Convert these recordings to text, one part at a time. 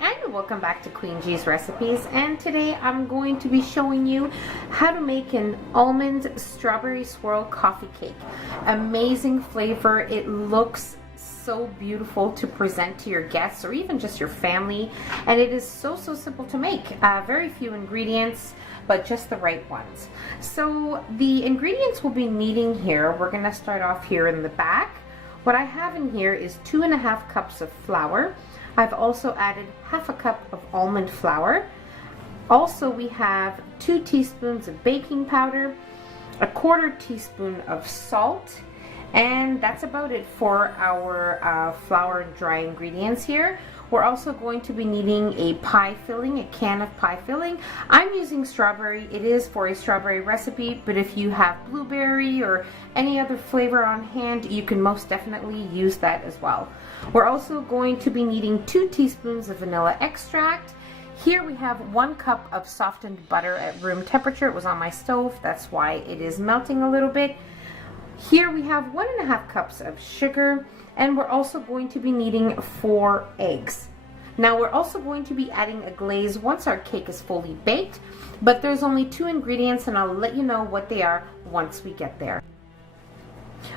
and welcome back to Queen G's Recipes, and today I'm going to be showing you how to make an almond strawberry swirl coffee cake. Amazing flavor. It looks so beautiful to present to your guests or even just your family, and it is so simple to make. Very few ingredients, but just the right ones. So the ingredients we'll be needing here, we're going to start off here in the back. What I have in here is 2.5 cups of flour. I've also added 1/2 cup of almond flour. Also, we have 2 teaspoons of baking powder, 1/4 teaspoon of salt, and that's about it for our flour and dry ingredients here. We're also going to be needing a pie filling, a can of pie filling. I'm using strawberry. It is for a strawberry recipe, but if you have blueberry or any other flavor on hand, you can most definitely use that as well. We're also going to be needing 2 teaspoons of vanilla extract. Here we have 1 cup of softened butter at room temperature. It was on my stove, that's why it is melting a little bit. Here we have 1.5 cups of sugar, and we're also going to be needing 4 eggs. Now we're also going to be adding a glaze once our cake is fully baked, but there's only 2 ingredients and I'll let you know what they are once we get there.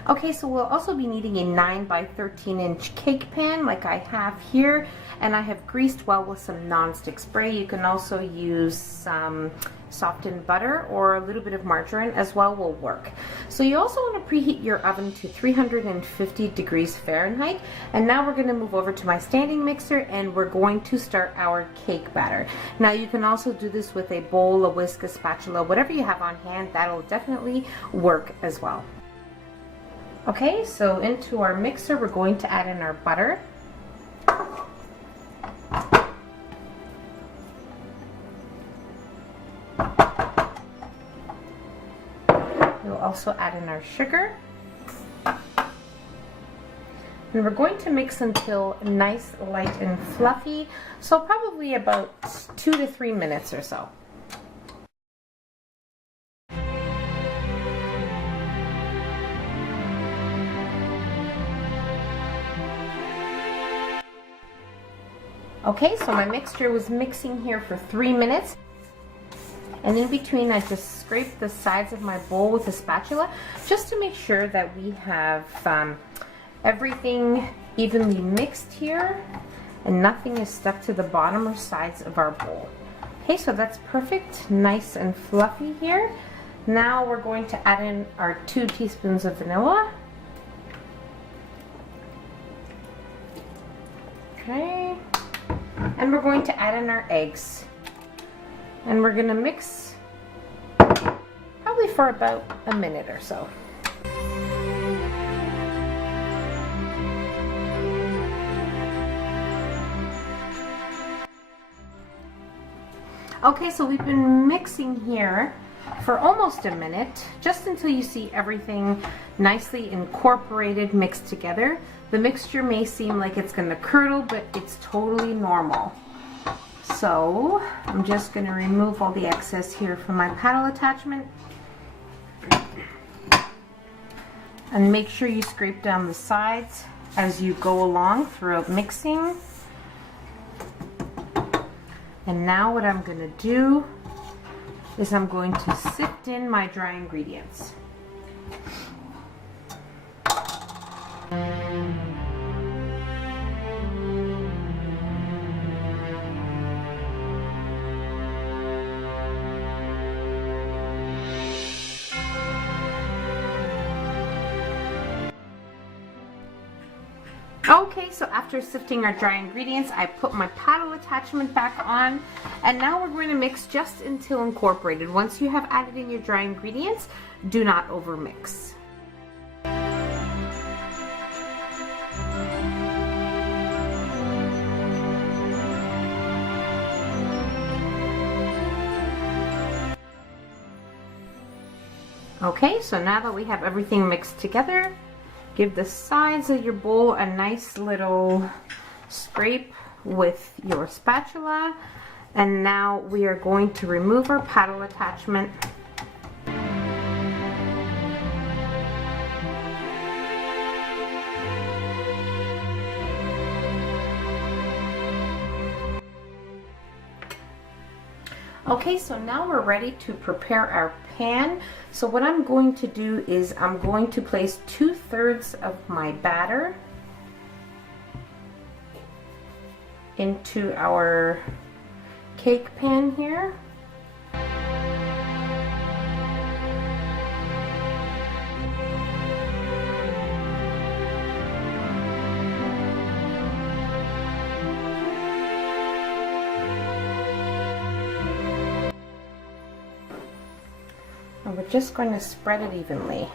Okay, so we'll also be needing a 9 by 13 inch cake pan like I have here, and I have greased well with some non-stick spray. You can also use some softened butter or a little bit of margarine as well will work. So you also want to preheat your oven to 350 degrees Fahrenheit. And now we're going to move over to my standing mixer and we're going to start our cake batter. Now you can also do this with a bowl, a whisk, a spatula, whatever you have on hand. That'll definitely work as well. Okay, so into our mixer we're going to add in our butter. We'll also add in our sugar. And we're going to mix until nice, light, and fluffy. So probably about 2 to 3 minutes or so. Okay, so my mixture was mixing here for 3 minutes. And in between, I just scrape the sides of my bowl with a spatula just to make sure that we have everything evenly mixed here and nothing is stuck to the bottom or sides of our bowl. Okay, so that's perfect, nice and fluffy here. Now we're going to add in our 2 teaspoons of vanilla. Okay, and we're going to add in our eggs. And we're going to mix probably for about a minute or so. Okay, so we've been mixing here for almost a minute, just until you see everything nicely incorporated, mixed together. The mixture may seem like it's going to curdle, but it's totally normal. So I'm just going to remove all the excess here from my paddle attachment. And make sure you scrape down the sides as you go along throughout mixing. And now what I'm going to do is I'm going to sift in my dry ingredients. Okay, so after sifting our dry ingredients, I put my paddle attachment back on, and now we're going to mix just until incorporated. Once you have added in your dry ingredients, do not overmix. Okay, so now that we have everything mixed together, give the sides of your bowl a nice little scrape with your spatula. And now we are going to remove our paddle attachment. Okay, so now we're ready to prepare our pan. So what I'm going to do is I'm going to place 2/3 of my batter into our cake pan here. And we're just going to spread it evenly.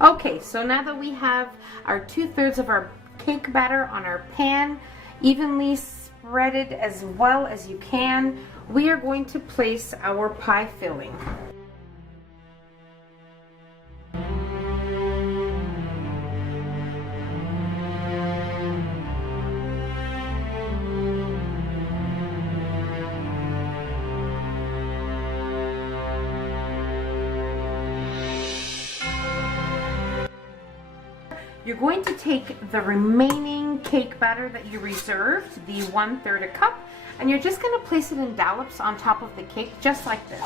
Okay, so now that we have our 2/3 of our cake batter on our pan, evenly spreaded as well as you can, we are going to place our pie filling. You're going to take the remaining cake batter that you reserved, the 1/3 cup, and you're just going to place it in dollops on top of the cake, just like this.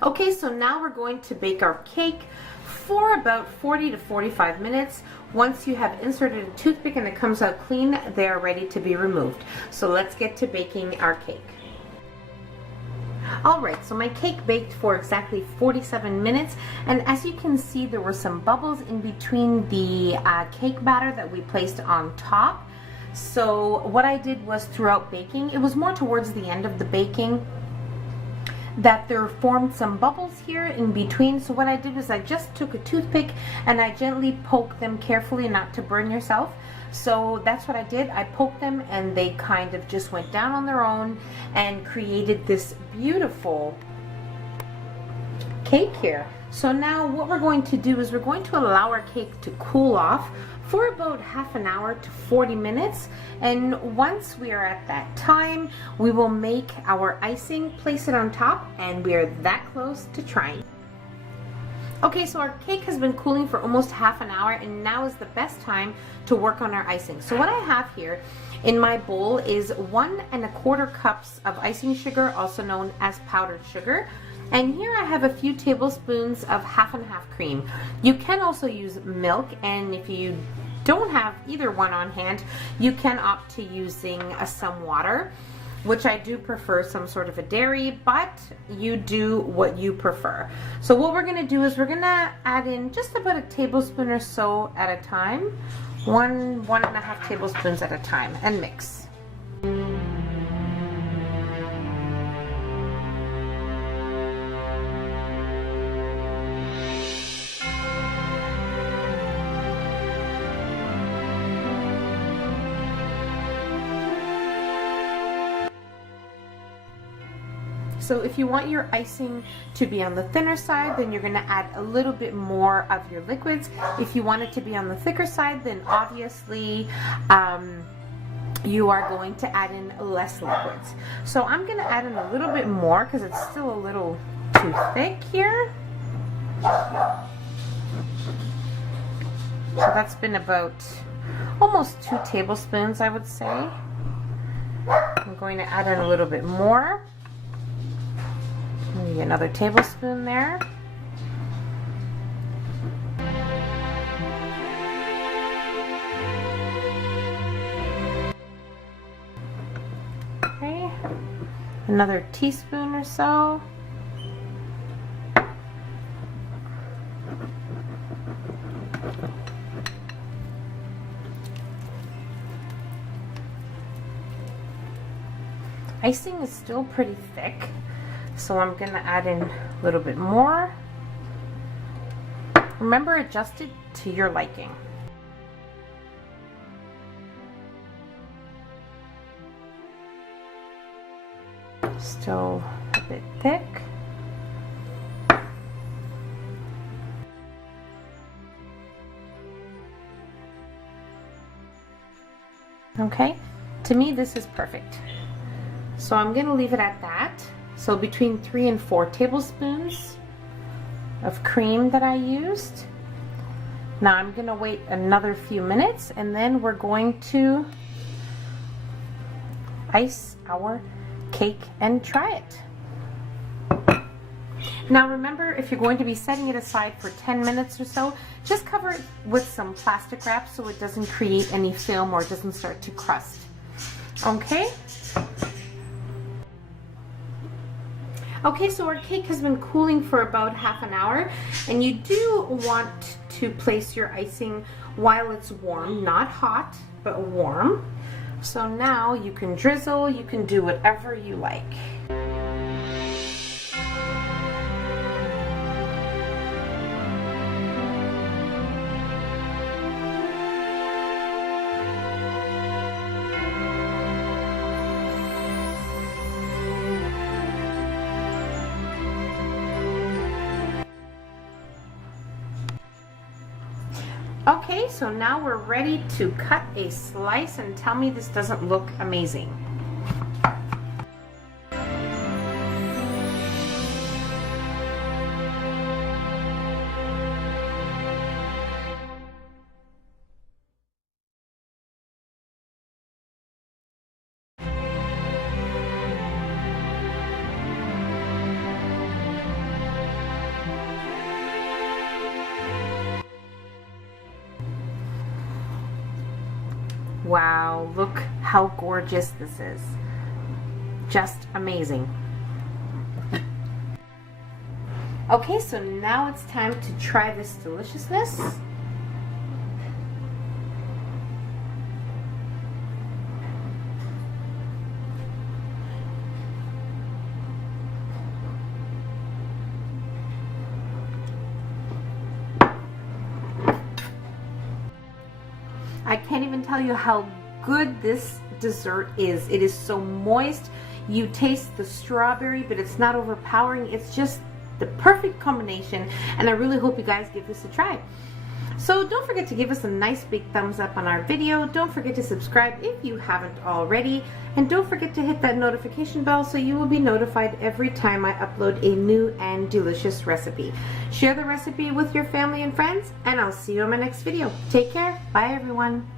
Okay, so now we're going to bake our cake for about 40 to 45 minutes. Once you have inserted a toothpick and it comes out clean, they are ready to be removed. So let's get to baking our cake. Alright, so my cake baked for exactly 47 minutes, and as you can see, there were some bubbles in between the cake batter that we placed on top. So what I did was, throughout baking, it was more towards the end of the baking that there formed some bubbles here in between. So what I did is I just took a toothpick and I gently poked them carefully, not to burn yourself. So that's what I did. I poked them and they kind of just went down on their own and created this beautiful cake here. So now what we're going to do is we're going to allow our cake to cool off for about half an hour to 40 minutes, and once we are at that time, we will make our icing, place it on top, and we are that close to trying. Okay, so our cake has been cooling for almost half an hour, and now is the best time to work on our icing. So what I have here in my bowl is 1 1/4 cups of icing sugar, also known as powdered sugar. And here I have a few tablespoons of 50/50 cream. You can also use milk, and if you don't have either one on hand, you can opt to using some water, which I do prefer some sort of a dairy, but you do what you prefer. So what we're gonna do is we're gonna add in just about a tablespoon or so at a time, 1.5 tablespoons at a time, and mix. So if you want your icing to be on the thinner side, then you're going to add a little bit more of your liquids. If you want it to be on the thicker side, then obviously you are going to add in less liquids. So I'm going to add in a little bit more because it's still a little too thick here. So that's been about almost 2 tablespoons, I would say. I'm going to add in a little bit more. Maybe another tablespoon there. Okay, another teaspoon or so. icing is still pretty thick, so I'm gonna add in a little bit more. Remember, adjust it to your liking. Still a bit thick. Okay, to me this is perfect. So I'm gonna leave it at that. So between 3 and 4 tablespoons of cream that I used. Now I'm gonna wait another few minutes and then we're going to ice our cake and try it. Now remember, if you're going to be setting it aside for 10 minutes or so, just cover it with some plastic wrap so it doesn't create any film or it doesn't start to crust. Okay? Okay, so our cake has been cooling for about half an hour, and you do want to place your icing while it's warm, not hot, but warm. So now you can drizzle, you can do whatever you like. Okay, so now we're ready to cut a slice, and tell me this doesn't look amazing. Wow, look how gorgeous this is. Just amazing. Okay, so now it's time to try this deliciousness. I can't even tell you how good this dessert is. It is so moist. You taste the strawberry, but it's not overpowering. It's just the perfect combination, and I really hope you guys give this a try. So don't forget to give us a nice big thumbs up on our video. Don't forget to subscribe if you haven't already, and don't forget to hit that notification bell so you will be notified every time I upload a new and delicious recipe. Share the recipe with your family and friends, and I'll see you in my next video. Take care. Bye everyone.